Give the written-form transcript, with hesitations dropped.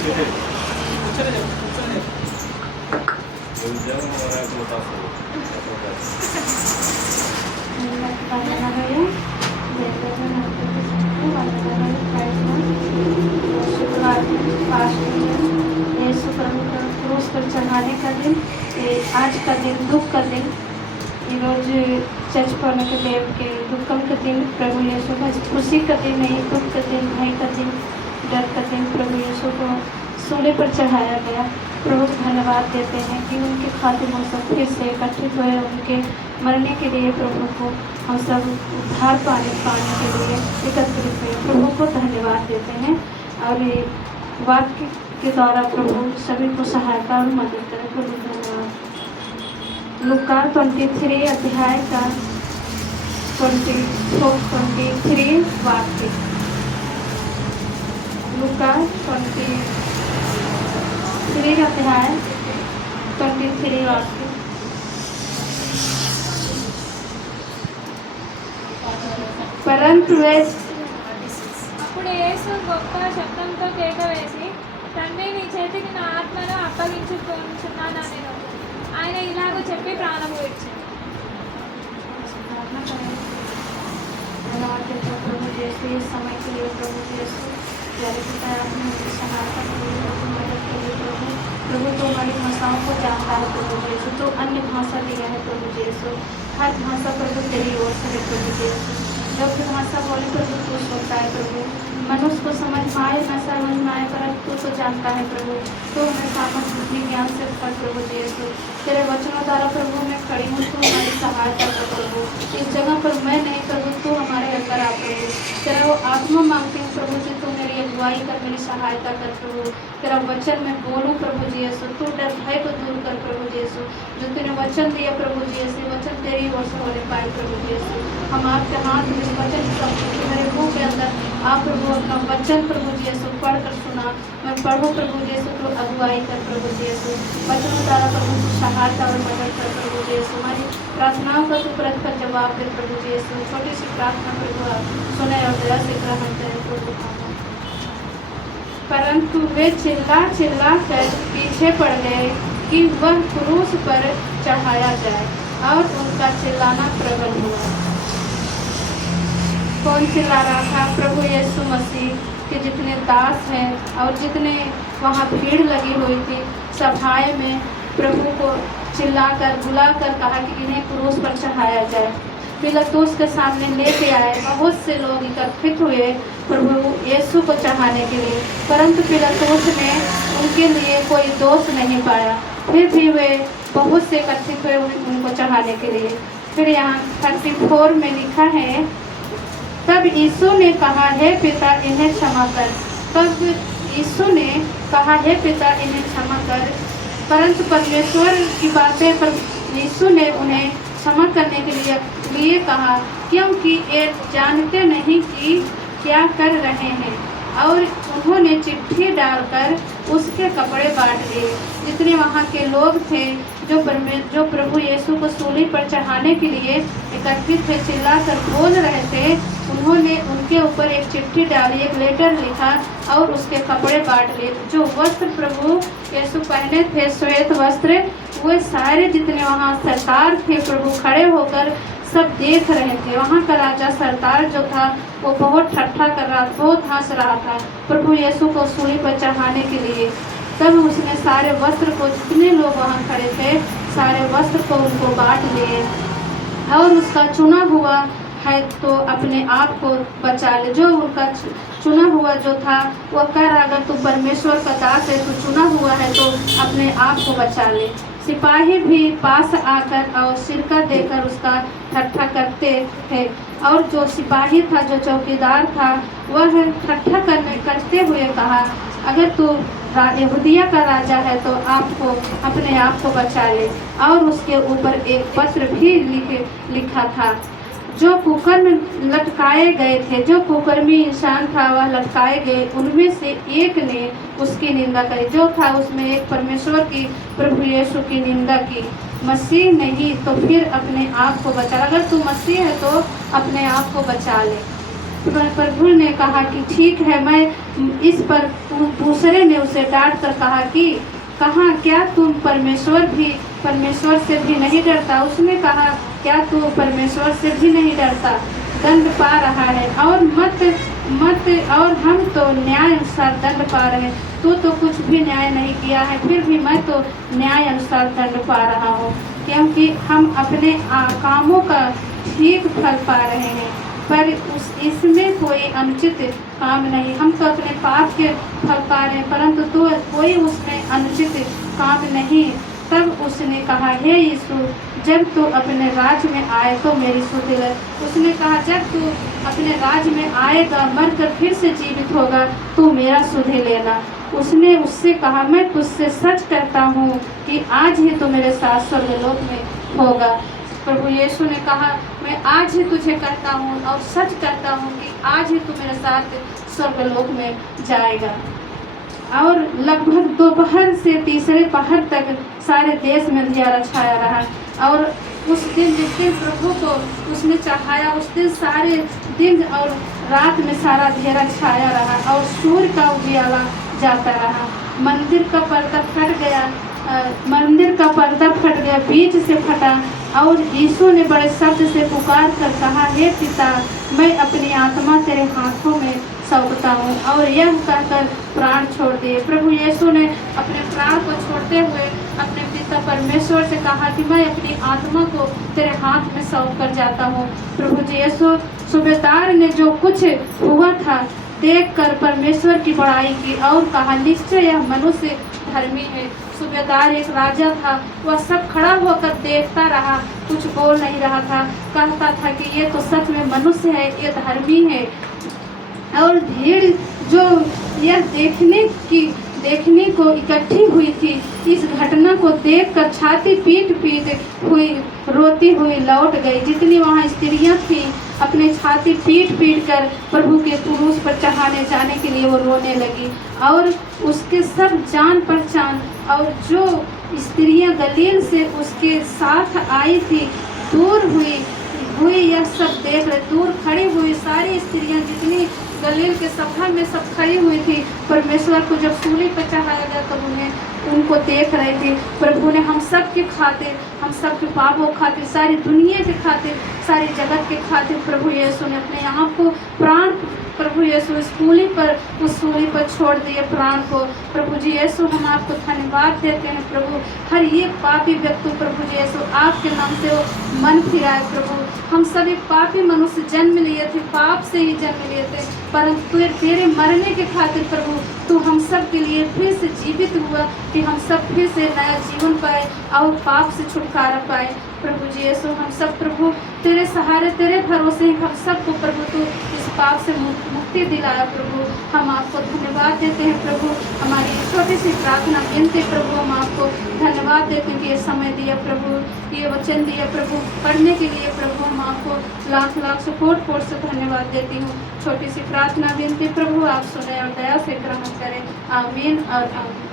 यीशु प्रभु का क्रूस पर चढ़ाने का दिन, आज का दिन दुख का दिन, रोज चर्च पढ़ने के देव के दुखम का दिन प्रभु यीशु का खुशी का दिन नहीं, दुख का दिन, भय का दिन, डर का दिन प्रभु यीशु को सूले पर चढ़ाया गया। प्रभु धन्यवाद देते हैं कि उनके खातिर हम सब फिर से एकत्रित हुए, उनके मरने के लिए प्रभु को हम सब उद्धार पाने के लिए एकत्रित हुए। प्रभु को धन्यवाद देते हैं और ये वाक्य के द्वारा प्रभु सभी को सहायता और मदद करें। प्रभु धन्यवाद। लूका 23 अध्याय का 23 वाक्य। लूका 23 अध्याय 23 वाक्य। परंतु అప్పుడు యేసు గొప్ప శబ్దంతో కేక వేసి, తండ్రి నీ చేతికి నా ఆత్మను అప్పగించుకొనుచున్నానెను. ఆయన ఇలాగ చెప్పి ప్రాణము విడిచాడు। प्रभु जैसे इस समय के लिए प्रभु जैसे प्यारे पिता आपने मुझे सहायता के लिए प्रभु मदद के लिए प्रभु तो हमारी भाषाओं को जानता है प्रभु जैसे, तो अन्य भाषा दिया है प्रभु जैसे, हर भाषा प्रभु तेरी ओर से है प्रभु जैसे। जब भी भाषा बोले प्रभु तू सुनता है प्रभु, मनुष्य को समझ पाए न समझ में आए पर तू तो जानता है प्रभु। तो हमें सामर्थ्य बुद्धि ज्ञान से कर प्रभु यीशु, तेरे वचनों द्वारा प्रभु मैं खड़ी हूँ, तू हमारी सहायता कर प्रभु। इस जगह पर मैं नहीं प्रभु, तू हमारे अंदर आ प्रभु। तेरा वो आत्मा मांगती हूँ प्रभु जी, तू मेरी अगुवाई कर, मेरी सहायता कर प्रभु। तेरा वचन में बोलूँ प्रभु जी यीशु, तू डर भय को दूर कर प्रभु जी यीशु। जो तूने वचन दिया प्रभु जी यीशु, वचन तेरी ओर से होने पाए प्रभु जी यीशु। हम आपके हाथ में वचन मेरे मुँह के अंदर आप प्रभु अपना वचन प्रभु जी यीशु पढ़ कर सुना, मैं पढ़ूँ प्रभु जी यीशु, तो अगुवाई कर प्रभु जी यीशु। वचनों द्वारा प्रभु सहायता और मदद कर प्रभु जी यीशु। हमारी प्रार्थनाओं का तू परख कर जवाब दे प्रभु जी यीशु। छोटी सी प्रार्थना प्रभु आप सुने और दया से ग्रहण करें प्रभु। परंतु वे चिल्ला कर पीछे पड़ गए कि वह क्रूस पर चढ़ाया जाए, और उनका चिल्लाना प्रबल हुआ। कौन चिल्ला रहा था? प्रभु यीशु मसीह के जितने दास हैं और जितने वहाँ भीड़ लगी हुई थी सभाएं में, प्रभु को चिल्लाकर बुलाकर कहा कि इन्हें क्रूस पर चढ़ाया जाए। पिलातुस के सामने लेके आए, बहुत से लोग एकत्रित हुए प्रभु यीशु को चढ़ाने के लिए, परंतु पिलातुस ने उनके लिए कोई दोष नहीं पाया। फिर भी वे बहुत से एकत्रित हुए उनको चढ़ाने के लिए। फिर यहाँ 34 में लिखा है, तब यीशु ने कहा, हे पिता इन्हें क्षमा कर। तब यीशु ने कहा, हे पिता इन्हें क्षमा कर। परंतु परमेश्वर की बातें पर यीशु ने उन्हें क्षमा करने के लिए कहा, क्योंकि ये जानते नहीं कि क्या कर रहे हैं। और उन्होंने चिट्ठी डालकर उसके कपड़े बांट दिए। जितने वहाँ के लोग थे जो प्रभु यीशु को सूली पर चढ़ाने के लिए एकत्रित थे, चिल्लाकर बोल रहे थे, उन्होंने उनके ऊपर एक चिट्ठी डाली, एक लेटर लिखा और उसके कपड़े बांट लिए। जो वस्त्र प्रभु यीशु पहने थे, श्वेत वस्त्र, वे सारे जितने वहाँ सरदार थे प्रभु खड़े होकर सब देख रहे थे। वहाँ का राजा सरदार जो था वो बहुत ठट्ठा कर रहा था, बहुत हंस रहा था प्रभु यीशु को सूली पर चढ़ाने के लिए। तब उसने सारे वस्त्र को, जितने लोग वहाँ खड़े थे, सारे वस्त्र को उनको बांट लिए, और उसका चुना हुआ है तो अपने आप को बचा ले। जो उनका चुना हुआ जो था वो कह रहा, अगर तू परमेश्वर का दास है, तू चुना हुआ है तो अपने आप को बचा ले। सिपाही भी पास आकर और सिरका देकर उसका ठट्ठा करते थे, और जो सिपाही था, जो चौकीदार था, वह ठट्ठा करते हुए कहा, अगर तू यहूदिया का राजा है तो आपको अपने आप को बचा ले। और उसके ऊपर एक पत्र भी लिखा था। जो कुकर्म लटकाए गए थे, जो कुकर्मी इंसान था वह लटकाए गए, उनमें से एक ने उसकी निंदा करी। जो था उसमें एक परमेश्वर की, प्रभु यीशु की निंदा की। मसीह नहीं तो फिर अपने आप को बचा। अगर तू मसीह है तो अपने आप को बचा ले। प्रभु ने कहा कि ठीक है। मैं इस पर दूसरे ने उसे डांट कर कहा कि कहाँ, क्या तुम परमेश्वर से भी नहीं डरता? उसने कहा, क्या तू परमेश्वर से भी नहीं डरता? दंड पा रहा है और मत और हम तो न्याय अनुसार दंड पा रहे हैं। तू तो कुछ भी न्याय नहीं किया है, फिर भी मैं तो न्याय अनुसार दंड पा रहा हूँ, क्योंकि हम अपने कामों का ठीक फल पा रहे हैं, पर इसमें कोई अनुचित काम नहीं। हम तो अपने पाप के फल पा रहे हैं, परंतु तो कोई उसमें अनुचित काम नहीं। तब उसने कहा, हे यीशु, जब तू अपने राज्य में आए तो मेरी सुधि ले। उसने कहा, जब तू अपने राज्य में आएगा, मरकर फिर से जीवित होगा, तू मेरा सुधि लेना। उसने उससे कहा, मैं तुझसे सच कहता हूँ कि आज ही तू मेरे साथ स्वर्गलोक में होगा। प्रभु यीशु ने कहा, मैं आज ही तुझे कहता हूँ और सच कहता हूँ कि आज ही तू मेरे साथ स्वर्गलोक में जाएगा। और लगभग दोपहर से तीसरे पहर तक सारे देश में अंधियारा छाया रहा। और उस दिन जिस दिन प्रभु को उसने चढ़ाया, उस दिन सारे दिन और रात में सारा अंधेरा छाया रहा और सूर्य का उजियाला जाता रहा। मंदिर का पर्दा फट गया, बीच से फटा, और यीशु ने बड़े शब्द से पुकार कर कहा, हे पिता, मैं अपनी आत्मा तेरे हाथों में सौंपता हूँ। और यह कहकर प्राण छोड़ दिए। प्रभु यीशु ने अपने प्राण को छोड़ते हुए अपने पिता परमेश्वर से कहा कि मैं अपनी आत्मा को तेरे हाथ में सौंप कर जाता हूँ। प्रभु जी यीशु, सूबेदार ने जो कुछ हुआ था देखकर परमेश्वर की बड़ाई की और कहा, निश्चय यह मनुष्य धर्मी है। सूबेदार एक राजा था, वह सब खड़ा होकर देखता रहा, कुछ बोल नहीं रहा था। कहता था कि ये तो सच में मनुष्य है, ये धर्मी है। और भीड़ जो यह देखने को इकट्ठी हुई थी, इस घटना को देखकर छाती पीट हुई रोती हुई लौट गई। जितनी वहाँ स्त्रियाँ थीं, अपने छाती पीट कर प्रभु के क्रूस पर चढ़ाने जाने के लिए वो रोने लगी। और उसके सब जान पहचान और जो स्त्रियाँ गलील से उसके साथ आई थी दूर हुई यह सब देख रहे। दूर खड़ी हुई सारी स्त्रियाँ जितनी गलील के सभा में सब खड़ी हुई थी, परमेश्वर को जब सूली पर चढ़ाया गया तब उनको देख रहे थे। प्रभु ने हम सब के खातिर, हम सब के पापों खातिर, सारी दुनिया के खातिर, सारी जगत के खातिर प्रभु यीशु ने अपने यहाँ को प्राण, प्रभु यीशु उस सूली पर छोड़ दिए प्राण को। प्रभु जी यीशु, हम आपको धन्यवाद देते हैं प्रभु। हर ये पापी व्यक्ति प्रभु जी यीशु आपके नाम से वो मन फिराए प्रभु। हम सभी पापी मनुष्य जन्म लिए थे, पाप से ही जन्म लिए थे, परंतु तेरे मरने के खातिर प्रभु तू हम सब के लिए फिर से जीवित हुआ कि हम सब फिर से नया जीवन पाए और पाप से छुटकारा पाए। प्रभु जी यीशु, हम सब प्रभु तेरे सहारे, तेरे भरोसे हम सबको प्रभु तू इस पाप से मुक्ति दिलाया प्रभु। हम आपको धन्यवाद देते हैं प्रभु। हमारी छोटी सी प्रार्थना विनती प्रभु, हम आपको धन्यवाद देते हैं कि ये समय दिया प्रभु, ये वचन दिया प्रभु पढ़ने के लिए प्रभु। हम आपको लाख लाख कोट से धन्यवाद देती हूँ। छोटी सी प्रार्थना विनती प्रभु आप सुने और दया से ग्रहण करें। आमीन और आमीन।